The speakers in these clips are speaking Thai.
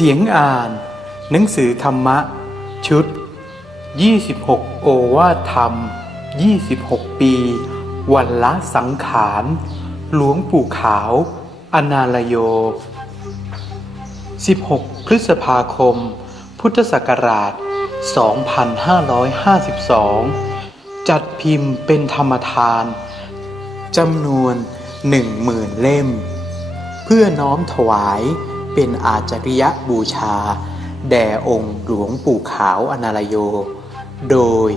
เสียงอ่าน หนังสือธรรมะ ชุด 26 โอวาทธรรม 26 ปี วันละสังขาร หลวงปู่ขาว อนาลโย 16 พฤษภาคม พุทธศักราช 2552 จัดพิมพ์เป็นธรรมทานจำนวนหนึ่งหมื่นเล่ม เพื่อน้อมถวาย เป็นอาจริยบูชา แด่องค์หลวงปู่ขาวอนาลโย โดย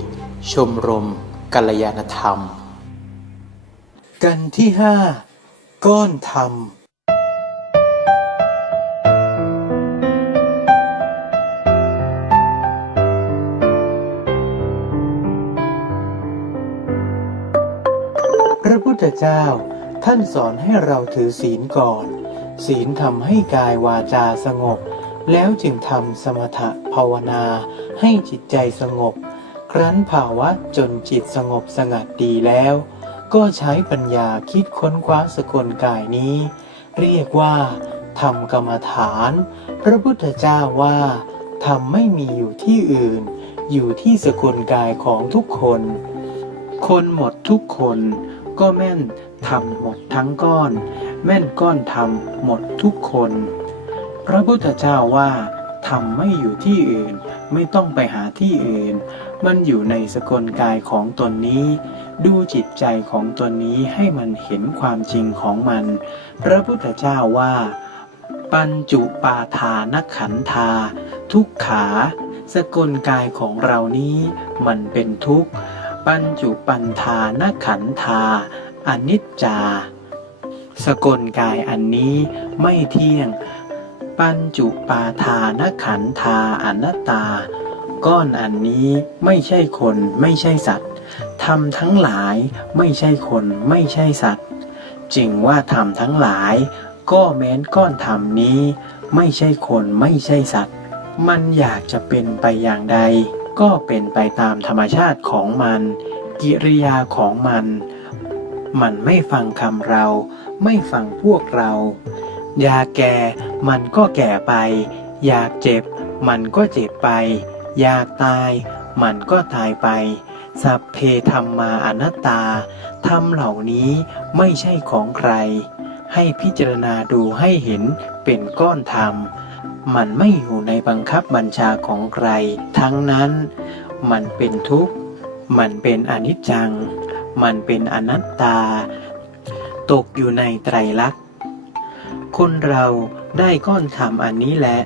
ชมรมกัลยาณธรรม กันที่ห้าก้อนธรรมพระพุทธเจ้าท่านสอนให้เราถือศีลก่อน ศีลทำให้กายวาจาสงบ แล้วจึงทำสมถะภาวนาให้จิตใจสงบ ครั้นภาวะจนจิตสงบสงัดดีแล้ว ก็ใช้ปัญญาคิดค้นคว้าสกลกายนี้ เรียกว่าทำกรรมฐาน พระพุทธเจ้าว่าทำไม่มีอยู่ที่อื่น อยู่ที่สกลกายของทุกคน คนหมดทุกคน ก็แม่นทำหมดทั้งก้อน แม่นก้อนทำหมดทุกคน พระพุทธเจ้าว่าทำไม่อยู่ที่อื่น ไม่ต้องไปหาที่อื่น มันอยู่ในสกลกายของตนนี้ ดูจิตใจของตนนี้ให้มันเห็นความจริงของมัน พระพุทธเจ้าว่า ปัญจุปาทานขันธา ทุกขา สกลกายของเรานี้ มันเป็นทุกข์ ปัญจุปันธานขันธาอนิจจา สกลกายอันนี้ไม่เที่ยง ปัญจุปาทานขันธาอนัตตา ก้อนอันนี้ไม่ใช่คนไม่ใช่สัตว์ทำทั้งหลายไม่ใช่คนไม่ใช่สัตว์จึงว่าทำทั้งหลาย ก็แม้นก้อนธรรมนี้ ไม่ใช่คนไม่ใช่สัตว์ มันอยากจะเป็นไปอย่างใด ก็เป็นไปตามธรรมชาติของมัน กิริยาของมัน มันไม่ฟังคำเรา ไม่ฟังพวกเรา อยากแก่มันก็แก่ไป อยากเจ็บ มันก็เจ็บไป อยากตาย มันก็ตายไป สัพเพธรรมาอนัตตาธรรมเหล่านี้ไม่ใช่ของใคร ให้พิจารณาดูให้เห็นเป็นก้อนธรรม มันไม่อยู่ในบังคับบัญชาของใคร ทั้งนั้น มันเป็นทุกข์ มันเป็นอนิจจัง มันเป็นอนัตตา ตกอยู่ในไตรลักษณ์ คนเราได้ก้อนธรรมอันนี้แหละ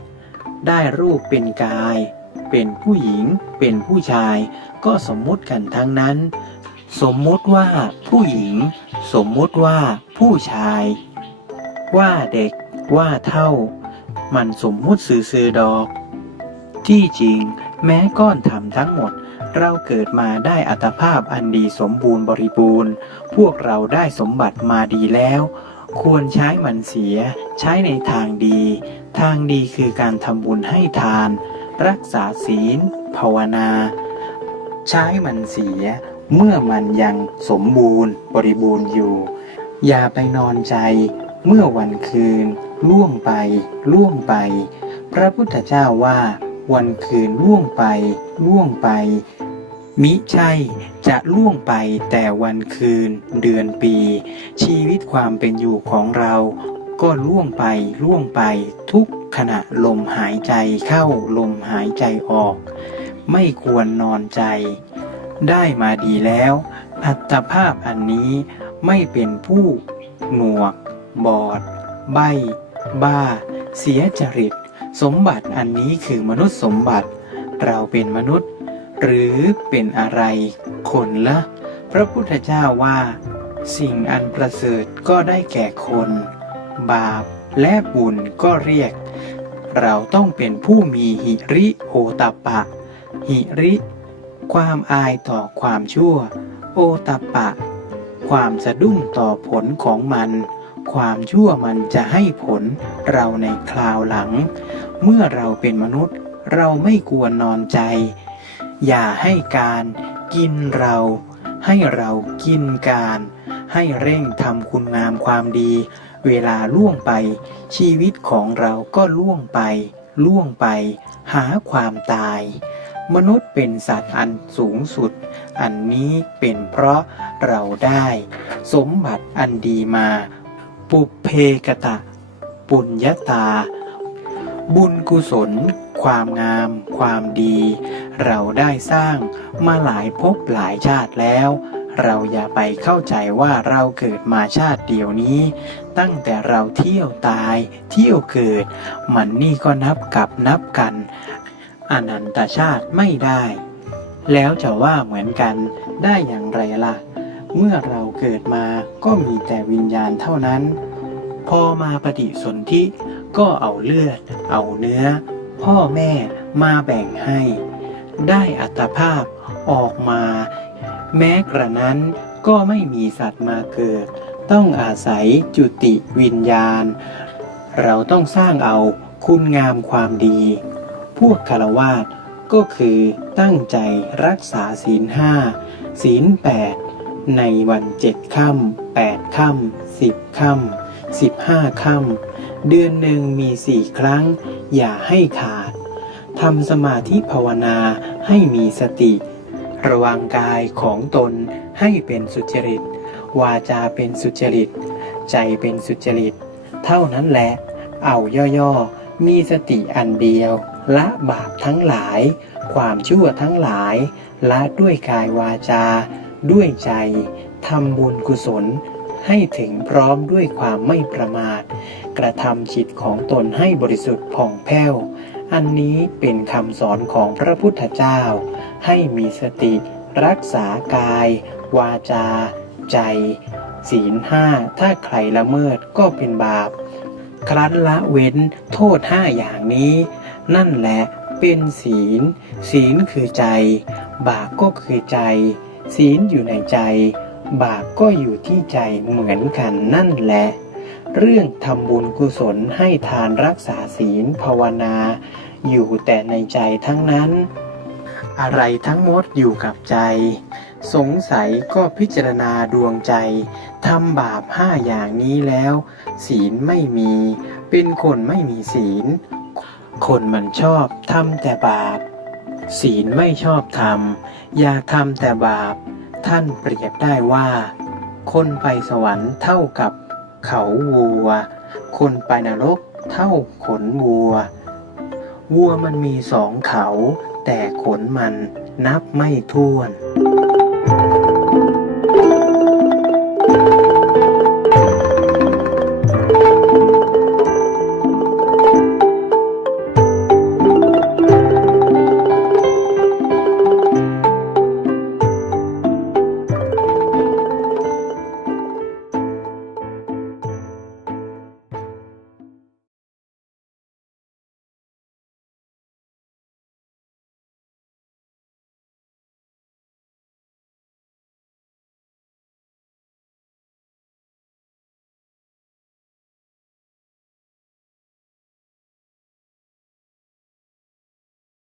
ได้รูปเป็นกาย เป็นผู้หญิง เป็นผู้ชาย ก็สมมุติกันทั้งนั้น สมมุติว่าผู้หญิง สมมุติว่าผู้ชาย ว่าเด็ก ว่าเท่า มันสมมุติสื่อๆดอก ที่จริงแม้ก้อนธรรมทั้งหมด เราเกิดมาได้อัตภาพอันดีสมบูรณ์บริบูรณ์ พวกเราได้สมบัติมาดีแล้ว ควรใช้มันเสีย ใช้ในทางดี ทางดีคือการทำบุญให้ทาน รักษาศีล ภาวนา ใช้มันเสีย เมื่อมันยังสมบูรณ์บริบูรณ์อยู่ อย่าไปนอนใจ เมื่อวันคืน ล่วงไป ล่วงไป พระพุทธเจ้าว่าวันคืนล่วงไป ล่วงไป มิใช่จะล่วงไปแต่วันคืนเดือนปี ชีวิตความเป็นอยู่ของเราก็ล่วงไปล่วงไปทุกขณะลมหายใจเข้าลมหายใจออก ไม่ควรนอนใจ ได้มาดีแล้ว อัตภาพอันนี้ไม่เป็นผู้หนวก บอด ใบ บ้า เสียจริต สมบัติอันนี้คือมนุษย์สมบัติ เราเป็นมนุษย์ หรือเป็นอะไรคนละพระพุทธเจ้าว่า สิ่งอันประเสริฐก็ได้แก่คน บาปและบุญก็เรียก เราต้องเป็นผู้มีหิริโอตปปะหิริ ความอายต่อความชั่ว โอตปปะ ความสะดุ้งต่อผลของมันความชั่วมันจะให้ผลเราในคราวหลัง เมื่อเราเป็นมนุษย์ เราไม่ควรนอนใจ อย่าให้การกินเรา ให้เรากินการ ให้เร่งทำคุณงามความดี เวลาล่วงไป ชีวิตของเราก็ล่วงไป ล่วงไป หาความตาย มนุษย์เป็นสัตว์อันสูงสุด อันนี้เป็นเพราะเราได้ สมบัติอันดีมา ปุเพกตะ ปุญญาตา บุญกุศล ความงาม ความดี เราได้สร้างมาหลายภพหลายชาติแล้ว เราอย่าไปเข้าใจว่าเราเกิดมาชาติเดียวนี้ ตั้งแต่เราเที่ยวตาย เที่ยวเกิด มันนี่ก็นับกับนับกัน อนันตชาติไม่ได้ แล้วจะว่าเหมือนกันได้อย่างไรล่ะ เมื่อเราเกิดมาก็มีแต่วิญญาณเท่านั้น พอมาปฏิสนธิ ก็เอาเลือด เอาเนื้อ พ่อแม่มาแบ่งให้ ได้อัตภาพออกมา แม้กระนั้นก็ไม่มีสัตว์มาเกิด ต้องอาศัยจุติวิญญาณ เราต้องสร้างเอาคุณงามความดี พวกคารวาสก็คือตั้งใจรักษาศีลห้าศีลแปดในวันเจ็ดค่ำแปดค่ำสิบค่ำสิบห้าค่ำ เดือนหนึ่งมีสี่ครั้ง อย่าให้ขาดทำสมาธิภาวนาให้มีสติ ระวังกายของตนให้เป็นสุจริต วาจาเป็นสุจริต ใจเป็นสุจริต เท่านั้นแหละ เอาย่อๆ มีสติอันเดียว ละบาปทั้งหลาย ความชั่วทั้งหลาย ละด้วยกายวาจา ด้วยใจทำบุญกุศล ให้ถึงพร้อมด้วยความไม่ประมาท กระทำจิตของตนให้บริสุทธิ์ผ่องแผ้ว อันนี้เป็นคำสอนของพระพุทธเจ้า ให้มีสติ รักษากาย วาจา ใจ ศีลห้า ถ้าใครละเมิดก็เป็นบาป ครั้นละเว้นโทษห้าอย่างนี้ นั่นแหละเป็นศีล ศีลคือใจ บาปก็คือใจ ศีลอยู่ในใจ บาปก็อยู่ที่ใจเหมือนกันนั่นแหละ เรื่องทำบุญกุศลให้ทานรักษาศีลภาวนา อยู่แต่ในใจทั้งนั้น อะไรทั้งหมดอยู่กับใจ สงสัยก็พิจารณาดวงใจทำบาปห้าอย่างนี้แล้ว ศีลไม่มี เป็นคนไม่มีศีล คนมันชอบทำแต่บาป ศีลไม่ชอบทำอยากทำแต่บาป ท่านเปรียบได้ว่า คนไปสวรรค์เท่ากับเขาวัว คนไปนรกเท่าขนวัว วัวมันมีสองเขา แต่ขนมันนับไม่ถ้วน